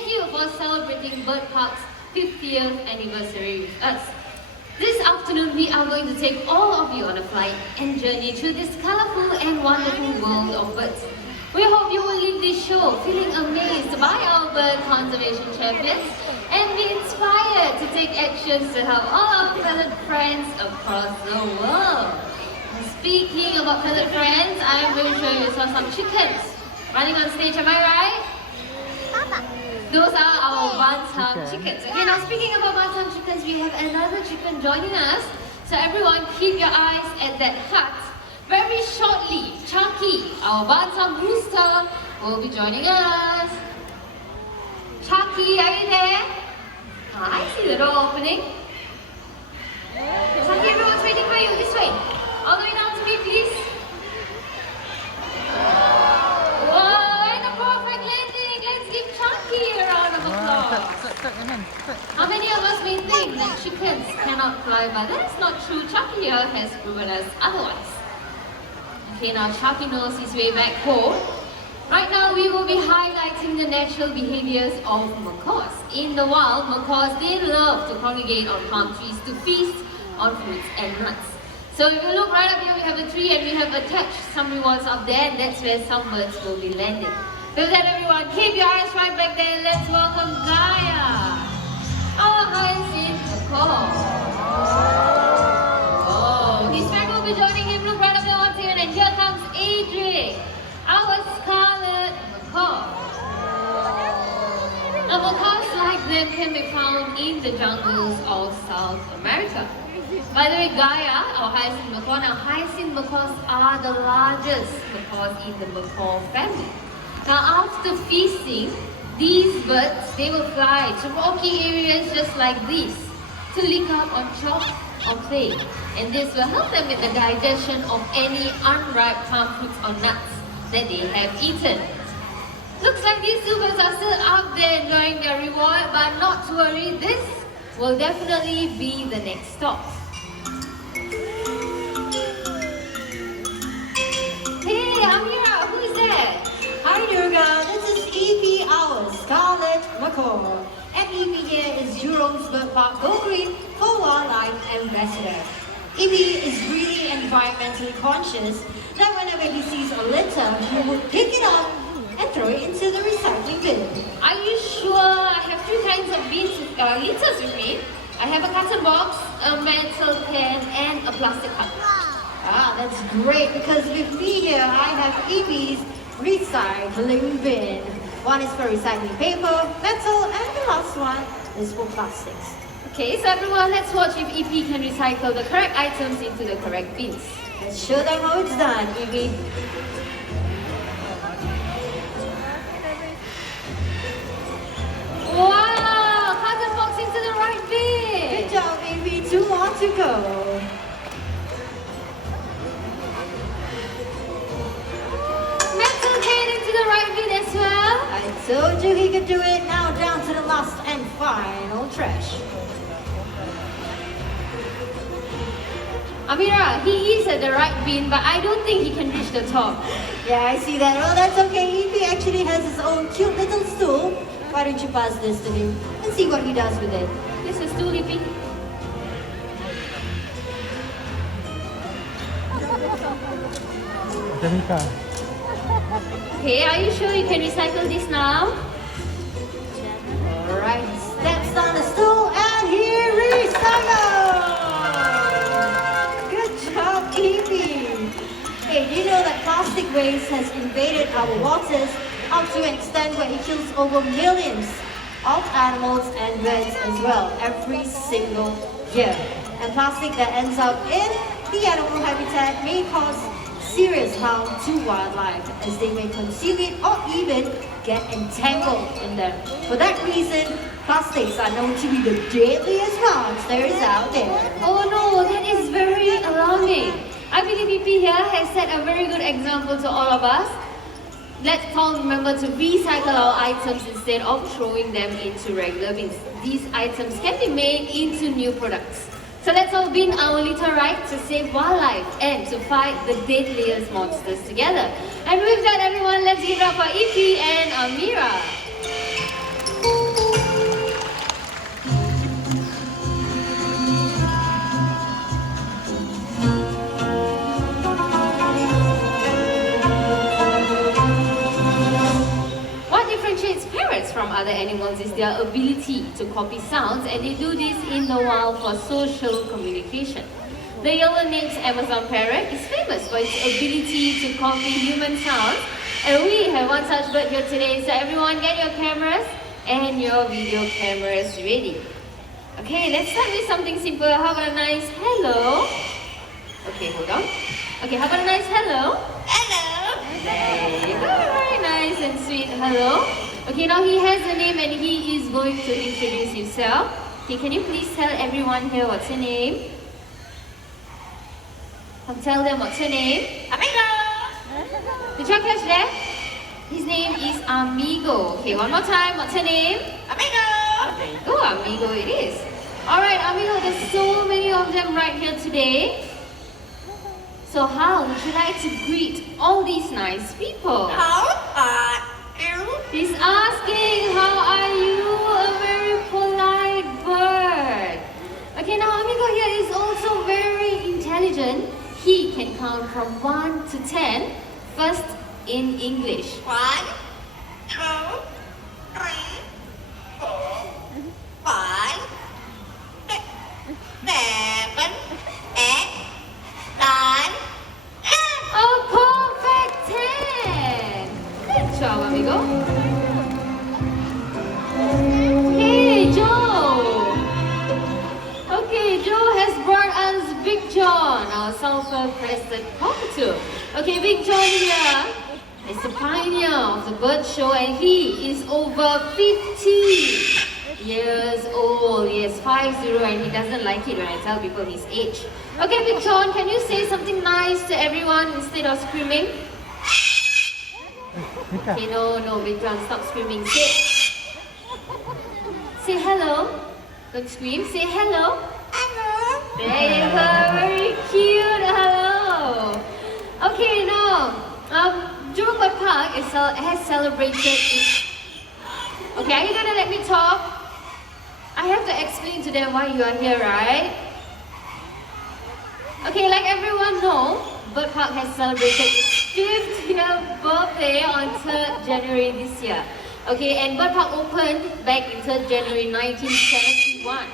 thank you for celebrating Bird Park's 50th anniversary with us. This afternoon, we are going to take all of you on a flight and journey through this colorful and wonderful world of birds. We hope you will leave this show feeling amazed by our bird conservation champions and be inspired to take actions to help all our feathered friends across the world. Speaking about feathered friends, I am very sure you saw some chickens running on stage, am I right? Those are our Bantam chickens. Okay, now speaking about Bantam chickens, we have another chicken joining us. So everyone keep your eyes at that hut. Very shortly, Chucky, our Bantam rooster, will be joining us. Chucky, are you there? I see the door opening. Chucky, everyone's waiting for you. This way. All the way down to me, please. Whoa, and a perfect landing. Let's give Chucky a round of applause. How many of us may think that chickens cannot fly, but that is not true. Chucky here has proven us otherwise. Okay, now Chucky knows his way back home. Right now, we will be highlighting the natural behaviors of macaws. In the wild, macaws, they love to congregate on palm trees to feast on fruits and nuts. So if you look right up here, we have a tree and we have attached some rewards up there, and that's where some birds will be landing. So with that, everyone, keep your eyes right back there. Let's welcome Gaia, our hyacinth macaw. Oh, his friend will be joining him. Look right up there once again, and here comes Adric, our scarlet macaw. Now, macaws like them can be found in the jungles of South America. By the way, Gaia, our hyacinth macaw, now hyacinth macaws are the largest macaws in the macaw family. Now, after feasting, these birds, they will fly to rocky areas just like this to lick up on chalk or clay. And this will help them with the digestion of any unripe palm fruits or nuts that they have eaten. Looks like these two birds are still out there enjoying their reward, but not to worry, this will definitely be the next stop. Hey, Amira, who is that? Hi Durga, this is Evie, our scarlet macaw. And Evie here is Juro's Bird Park Go Green for Wildlife Ambassador. Evie is really environmentally conscious that whenever he sees a litter, he will pick it up and throw it into the recycling bin. Are you sure? I have three kinds of litters with me. I have a carton box, a metal can, and a plastic cup. Ah, that's great because with me here, I have Evie's recycling bin. One is for recycling paper, metal, and the last one is for plastics. Okay, so everyone, let's watch if EP can recycle the correct items into the correct bins. Let's show them how it's done, Evie. Wow! Carton box into the right bin! Good job, Evie. 2 more to go. Metal can into the right bin as well. I told you he could do it. Now down to the last and final trash. Amira, he is at the right bin, but I don't think he can reach the top. Yeah, I see that. Well, that's okay. Evie actually has his own cute little stool. Why don't you pass this to him and see what he does with it? This is too lippy. Okay, are you sure you can recycle this now? Alright, steps on the stool and he recycles! Good job, Evie! Hey, do you know that plastic waste has invaded our waters up to an extent where it kills over millions of animals and birds as well every single year? And plastic that ends up in the animal habitat may cause serious harm to wildlife as they may consume it or even get entangled in them. For that reason, plastics are known to be the deadliest monsters out there. Oh no, that is very alarming. I believe EP here has set a very good example to all of us. Let's all remember to recycle our items instead of throwing them into regular bins. These items can be made into new products. So let's all bin our little right to save wildlife and to fight the deadliest monsters together. And with that, everyone, let's give it up for EP and Amira. differentiates parrots from other animals is their ability to copy sounds, and they do this in the wild for social communication. The yellow-naped Amazon parrot is famous for its ability to copy human sounds, and we have one such bird here today. So everyone, get your cameras and your video cameras ready. Okay, let's start with something simple. How about a nice hello? Okay, hold on. Okay, how about a nice hello? Hello. There you go. Very nice and sweet hello. Okay, now he has a name and he is going to introduce himself. Okay, can you please tell everyone here what's your name? Tell them what's your name. Amigo. Did you catch that? His name is Amigo. Okay, one more time. What's your name? Amigo. There you go, Amigo it is. Alright, Amigo, there's so many of them right here today. So how would you like to greet all these nice people? How are you? He's asking, how are you? A very polite bird. Okay, now Amigo here is also very intelligent. He can count from 1 to 10, first in English. 1, 2, 3, 4, 5, 6, 7, 8, 9, 10. A perfect 10! Good job, amigo. Hey, Joe! Okay, Joe has brought us Big John, our sulfur-crested cockatoo. Okay, Big John here is the pioneer of the bird show, and he is over 50 years old. Yes, 50, and he doesn't like it when I tell people his age. Okay, Big John, can you say something nice to everyone instead of screaming? Okay, no, Big John, stop screaming. Say hello. Don't scream. Say hello. Hello. There you go. Very cute. Hello. Okay, now, Jurong Bird Park has celebrated its... Okay, are you gonna let me talk? I have to explain to them why you are here, right? Okay, like everyone knows, Bird Park has celebrated its 5th year birthday on 3rd January this year. Okay, and Bird Park opened back in 3rd January 1971.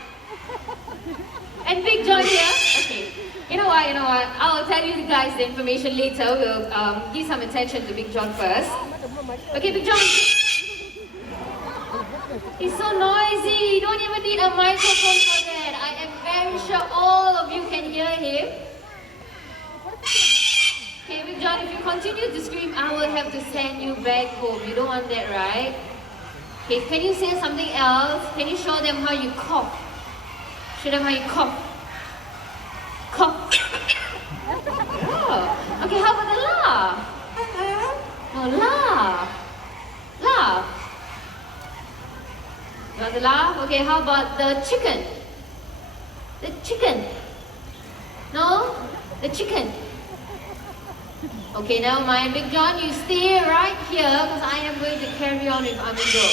And Big John here, okay, you know what, I'll tell you guys the information later. We'll give some attention to Big John first. Okay, Big John, he's so noisy, you don't even need a microphone for that. I am very sure all of you can hear him. Okay, Big John, if you continue to scream, I will have to send you back home. You don't want that, right? Okay, can you say something else? Can you show them how you cough? Show them how you cough. Cough. Oh. Okay, how about the laugh? No, laugh. Laugh. You want the laugh? Okay, how about the chicken? The chicken. No? The chicken. Okay, now my Big John, you stay right here because I am going to carry on with Amigo.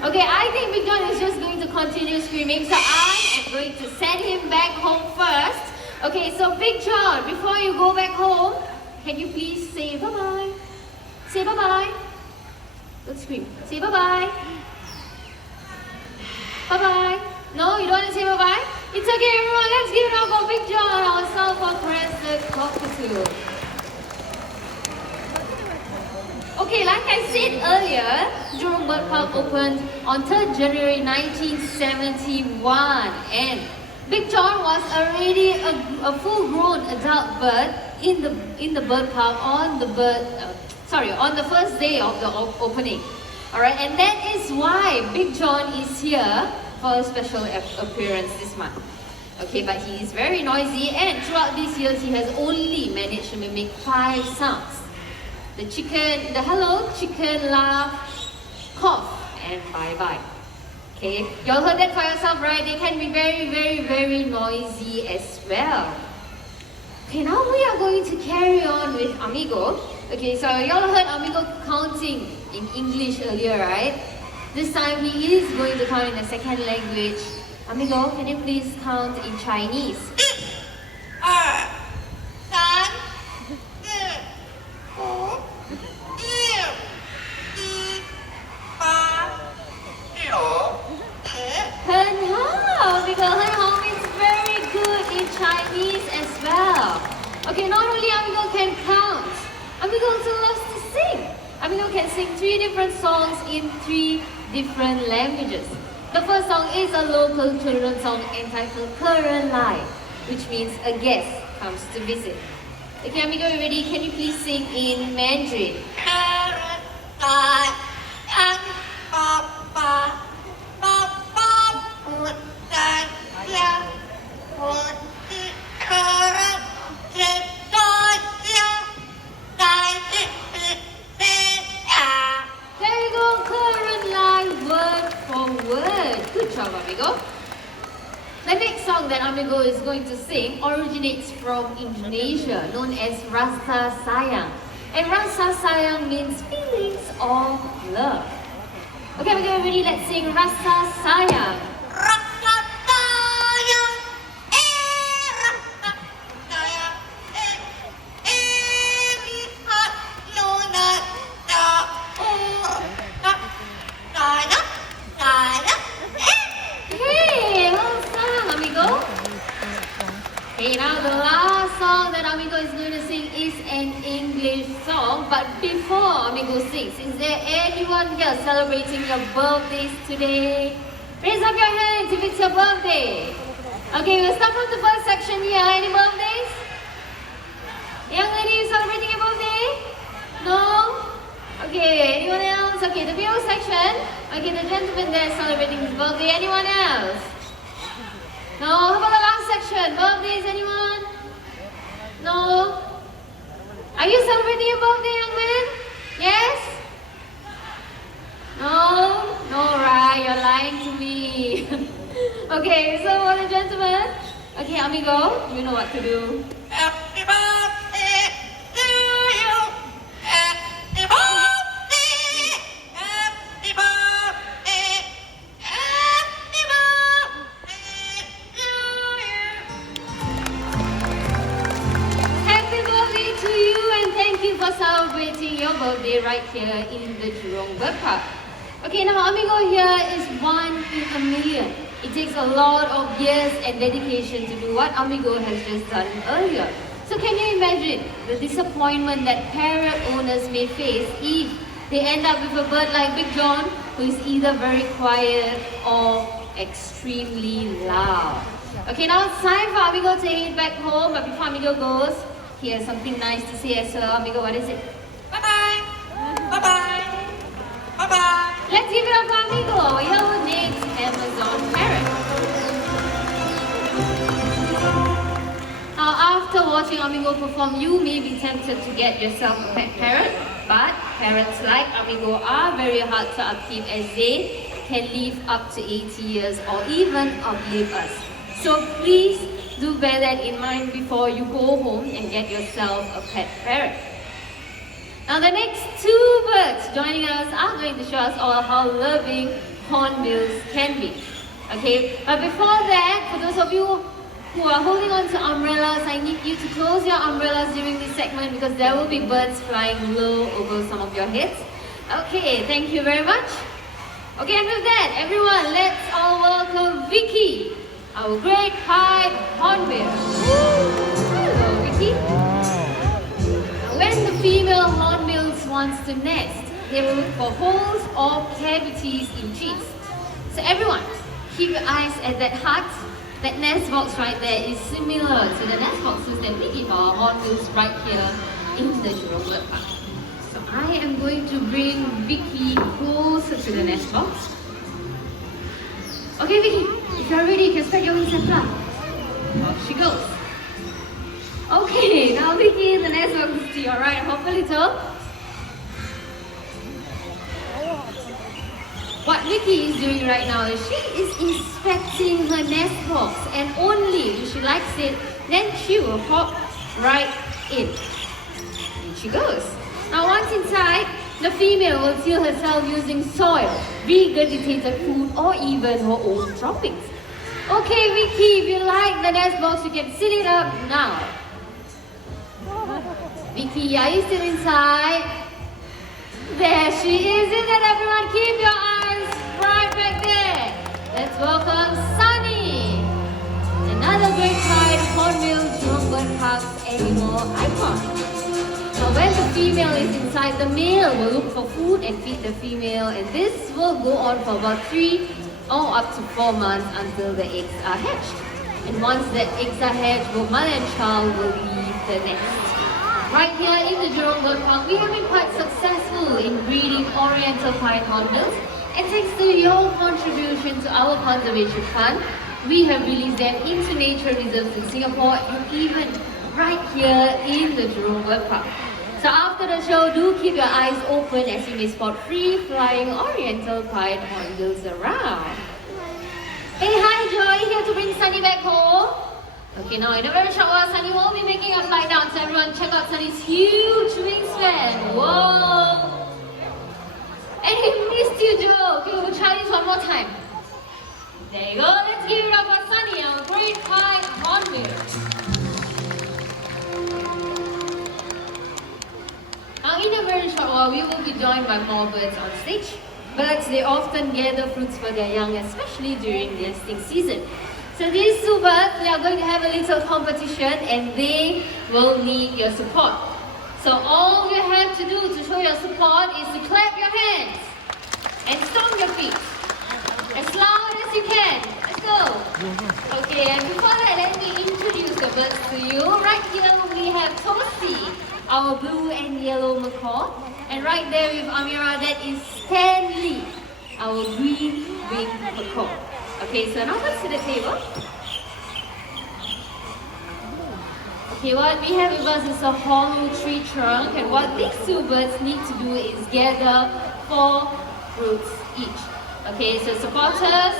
Okay, I think Big John is just going to continue screaming, so I am going to send him back home first. Okay, so Big John, before you go back home, can you please say bye-bye? Say bye-bye. Don't scream. Say bye-bye. Bye-bye. No, you don't want to say bye-bye? It's okay, everyone. Let's give it up for Big John, our sulfur-crested cockatoo. Okay, like I said earlier, Jurong Bird Park opened on 3rd January 1971, and Big John was already a full-grown adult bird in the bird park on the first day of the opening. All right, and that is why Big John is here for a special appearance this month. Okay, but he is very noisy, and throughout these years, he has only managed to mimic 5 sounds. The chicken, the hello, chicken, laugh, cough, and bye-bye. Okay, you all heard that for yourself, right? They can be very, very, very noisy as well. Okay, now we are going to carry on with Amigo. Okay, so you all heard Amigo counting in English earlier, right? This time he is going to count in a second language. Amigo, can you please count in Chinese? 2, 3, 4, 5, 6, 7, 8, 9, 10. can sing 3 different songs in 3 different languages. The first song is a local children's song entitled Current Line, which means a guest comes to visit. Okay, amigo, you ready? Can you please sing in Mandarin? Current line, and papa, papa, put that yeah, put the current, let yeah, There you go, current line, word for word. Good job, amigo. The next song that Amigo is going to sing originates from Indonesia, known as Rasa Sayang. And Rasa Sayang means feelings of love. Okay, Amigo, ready? Let's sing Rasa Sayang. Hey, well sung, amigo. Okay, now the last song that Amigo is going to sing is an English song. But before Amigo sings, is there anyone here celebrating your birthdays today? Raise up your hands if it's your birthday. Okay, we'll start from the first section here. Any birthdays? Young lady celebrating your birthday? No? Okay, anyone else? Okay, the below section. Okay, the gentleman there celebrating his birthday. Anyone else? No? How about the last section? Birthdays, anyone? No? Are you celebrating your birthday, young man? Yes? No? No, right, you're lying to me. Okay, so for the gentleman. Okay, amigo, you know what to do. Happy birthday to you. Happy birthday. Happy birthday. Happy birthday to you. Happy birthday to you and thank you for celebrating your birthday right here in the Jurong Bird Park. Okay, now amigo here is 1 in a million. It takes a lot of years and dedication to do what Amigo has just done earlier. So can you imagine the disappointment that parrot owners may face if they end up with a bird like Big John, who is either very quiet or extremely loud. Okay, now it's time for Amigo to head back home, but before Amigo goes, he has something nice to say as well. Amigo, what is it? Bye-bye. Bye-bye. Bye-bye. Let's give it up for Amigo, your next Amazon parrot. Now, after watching Amigo perform, you may be tempted to get yourself a pet parrot, but parrots like Amigo are very hard to upkeep as they can live up to 80 years or even outlive us. So please do bear that in mind before you go home and get yourself a pet parrot. Now the next 2 birds joining us are going to show us all how loving hornbills can be. Okay, but before that, for those of you who are holding on to umbrellas, I need you to close your umbrellas during this segment because there will be birds flying low over some of your heads. Okay, thank you very much. Okay, and with that, everyone, let's all welcome Vicky, our great pied hornbill. Hello, Vicky. When the female hornbills wants to nest, they will look for holes or cavities in trees. So everyone, keep your eyes at that hut. That nest box right there is similar to the nest boxes that we give our hornbills right here in the Jurong Bird Park. So I am going to bring Vicky closer to the nest box. Okay, Vicky, if you're ready, you can spread your wings and fly. Off she goes. Okay, now Vicky, the nest box is to your right. Hop a little. What Vicky is doing right now is she is inspecting her nest box, and only if she likes it, then she will hop right in. In she goes. Now once inside, the female will seal herself using soil, regurgitated food, or even her own droppings. Okay, Vicky, if you like the nest box, you can seal it up now. Vicky, are you still inside? There she is. Isn't it, everyone? Keep your eyes right back there. Let's welcome Sunny, another great pride hornbill Jurong Bird Park's animal icon. When the female is inside, the male will look for food and feed the female, and this will go on for about 3 or up to 4 months until the eggs are hatched. And once the eggs are hatched, both mother and child will leave the nest. Right here in the Jurong Bird Park, we have been quite successful in breeding Oriental Pied Hornbills, and thanks to your contribution to our conservation fund, we have released them into nature reserves in Singapore and even right here in the Jurong Bird Park. So after the show, do keep your eyes open as you may spot free-flying Oriental Pied Hornbills around. Hey, hi Joy, here to bring Sunny back home. Okay, now in a very short while, Sunny will be making a flight down, so everyone check out Sunny's huge wingspan. Whoa! And he missed you, Joe. Okay, we'll try this one more time. There you go, let's give it up for Sunny, our great Pied Hornbill. Now in a very short while, we will be joined by more birds on stage. Birds, they often gather fruits for their young, especially during nesting season. So these two birds, they are going to have a little competition and they will need your support. So all you have to do to show your support is to clap your hands and stomp your feet as loud as you can. Let's go. Okay, and before that, let me introduce the birds to you. Right here we have Tosi, our blue and yellow macaw. And right there with Amira, that is Stanley, our green winged macaw. Okay, so now let's to the table. Okay, what we have with us is a hollow tree trunk, and what these two birds need to do is gather 4 fruits each. Okay, so supporters,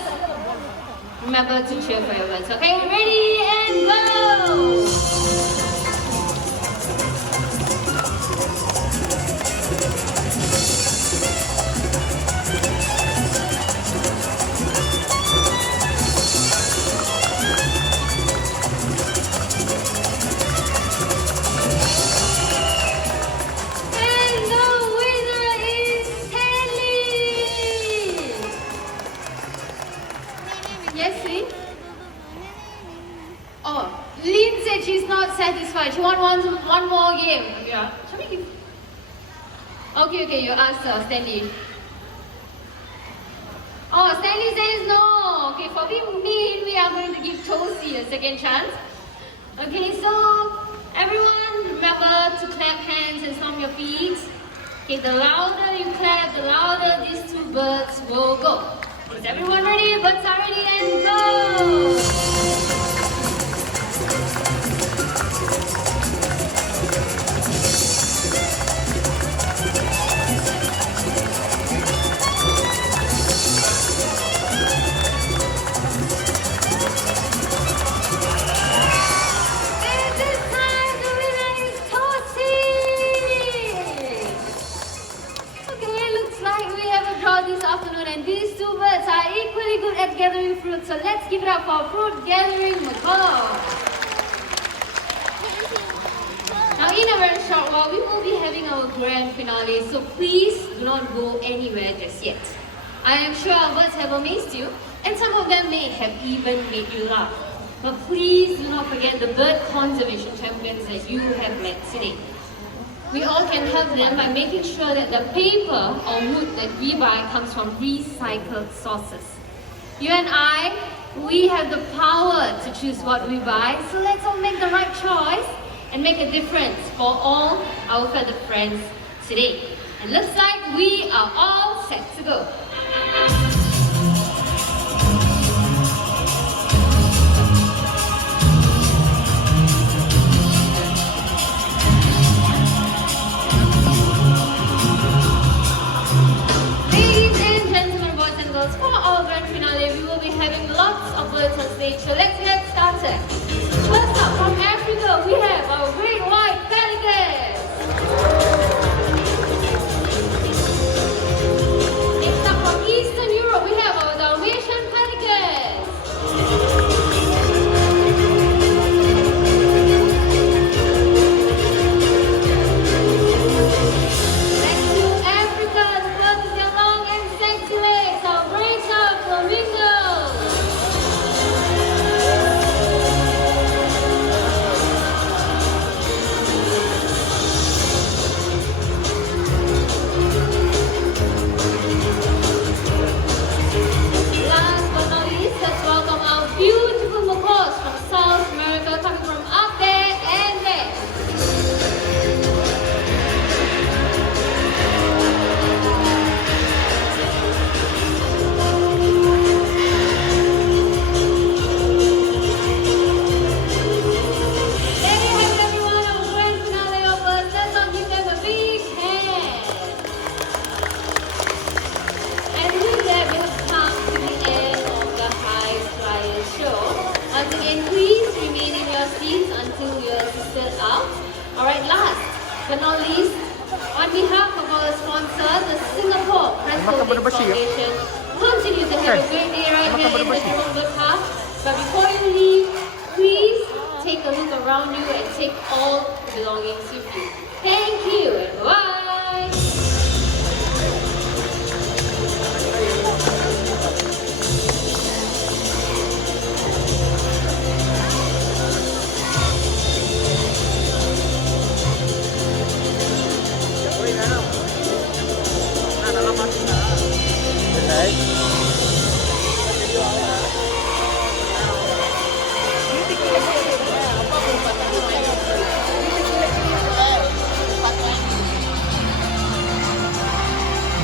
remember to cheer for your birds. Okay, ready and go! She's not satisfied. She wants one more game. Yeah. Okay, you ask Stanley. Oh, Stanley says no. Okay, for me, we are going to give Tosi a second chance. Okay, so everyone remember to clap hands and stomp your feet. Okay, the louder you clap, the louder these two birds will go. Is everyone ready? Birds are ready and go! At gathering fruit, so let's give it up for fruit gathering macaw. Now in a very short while, we will be having our grand finale, so please do not go anywhere just yet. I am sure our birds have amazed you, and some of them may have even made you laugh. But please do not forget the bird conservation champions that you have met today. We all can help them by making sure that the paper or wood that we buy comes from recycled sources. You and I, we have the power to choose what we buy, so let's all make the right choice and make a difference for all our feathered friends today. And looks like we are all set to go. For our grand finale, we will be having lots of birds on stage, so let's get started. First up, from Africa, we have our great white pelicans. Next up, from Eastern Europe, we have our Dalmatian pelicans. Next to Africa, the birds with their long and sexy legs, our great flamingos. benda besi ya? foundation. Continue to have a great day right Makan here benda in the besi. Jurong Bird Park. But before you leave, please take a look around you and take all the belongings with you. Thank you and bye.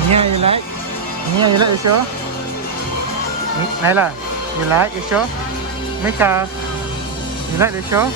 Ini yang you like? Ini yang you like, you sure? Naila, you like, you sure? Mika, you like the show?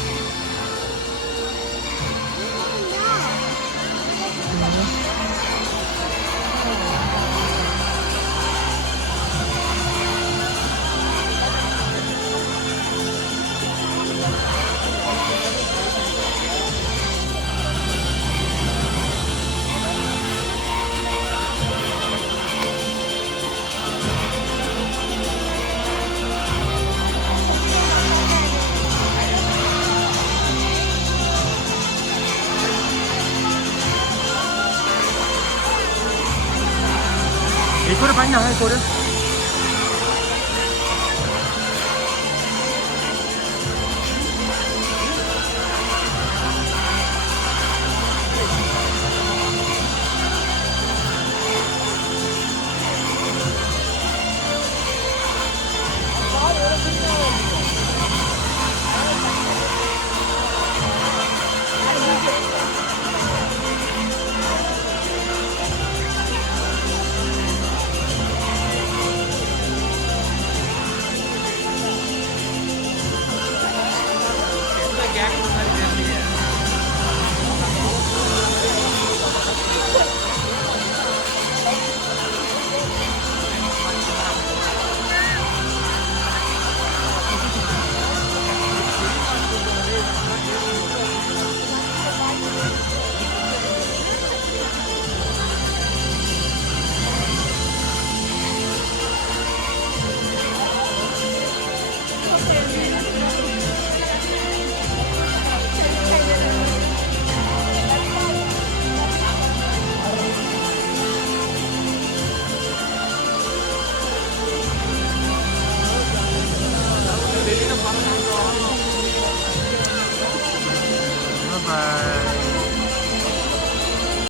Ekor dia panjang ekor dia.